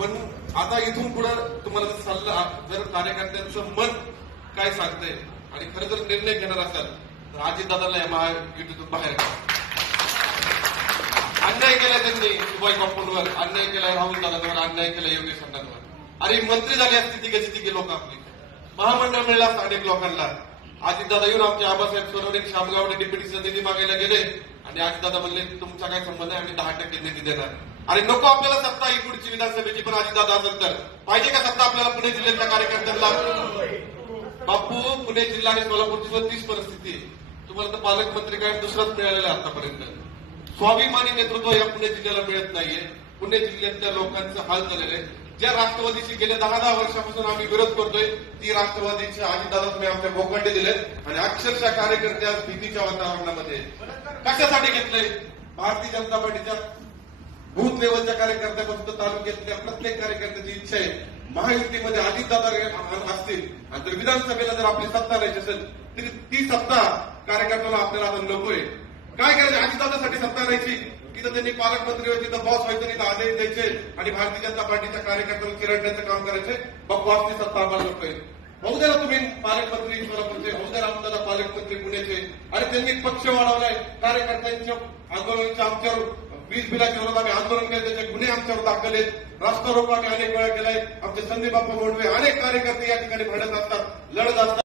पण आता इथून पुढे तुम्हाला सल्ला, जर कार्यकर्त्यांचं मन काय सांगतंय आणि खरं जर निर्णय घेणार असाल तर अजितदादाला या महायुतीतून बाहेर काढा. अन्याय केला त्यांनी सुभाष बापूंवर, अन्याय केला राहुल दादांवर, अन्याय केला योगेश अण्णांवर. अरे मंत्री झाली असती तिघे लोक आपली, महामंडळ मिळालं असतं अनेक लोकांना. अजितदादा येऊन आमचे आबासाहेब सोनवणे शामगावडे डिप्युटीचा निधी मागायला गेले आणि अजितदादा म्हणले तुमचा काय संबंध आहे, आम्ही 10% निधी देणार. अरे नको आपल्याला सत्ता ही पुढची विधानसभेची, पण अजितदादा असेल तर पाहिजे का सत्ता आपल्याला पुणे जिल्ह्यातल्या कार्यकर्त्यांना? बापू, पुणे जिल्हा आणि सोलापूरची तीच परिस्थिती आहे. तुम्हाला तर पालकमंत्री काय दुसराच मिळालेला आहे आतापर्यंत. स्वाभिमानी नेतृत्व या पुणे जिल्ह्याला मिळत नाहीये. पुणे जिल्ह्यातल्या लोकांचं हाल झालेलं आहे. ज्या राष्ट्रवादीशी गेल्या 10 वर्षापासून आम्ही विरोध करतोय ती राष्ट्रवादीच्या अजितदादा तुम्ही आमच्या भोकांडे दिलेत आणि अक्षरशः कार्यकर्ते आज भीतीच्या वातावरणामध्ये. कशासाठी घेतलंय? भारतीय जनता पार्टीच्या बूथ लेवलच्या कार्यकर्त्यापासून तालुक्यातल्या प्रत्येक कार्यकर्त्याची इच्छा आहे महायुतीमध्ये अजितदादा असतील आणि जर विधानसभेला जर आपली सत्ता राहायची असेल तरी ती सत्ता कार्यकर्त्याला आपल्याला आता नकोय. काय करायचं? अजितदादासाठी सत्ता राहायची, तिथं त्यांनी पालकमंत्री व्हायचे, तिथं बॉस व्हायचं, तिथं आदेश द्यायचे आणि भारतीय जनता पार्टीच्या कार्यकर्त्यांना चिरडण्याचं काम करायचे. बॉसची सत्ता आम्हाला नकोय. होऊ द्या तुम्ही पालकमंत्री सोलापूरचे, होऊ द्या रामदादा पालकमंत्री पुण्याचे. आणि त्यांनी पक्ष वाढवलाय, कार्यकर्त्यांच्या आंदोलनाच्या आमच्यावर वीज बिलाच्या विरोधात आम्ही आंदोलन केलं, त्याचे गुन्हे आमच्यावर दाखल आहेत. रास्ता रोको आम्ही अनेक वेळा केलाय. आमचे संदीप बाप्पा मोडवे अनेक कार्यकर्ते या ठिकाणी भांडत असतात, लढत असतात.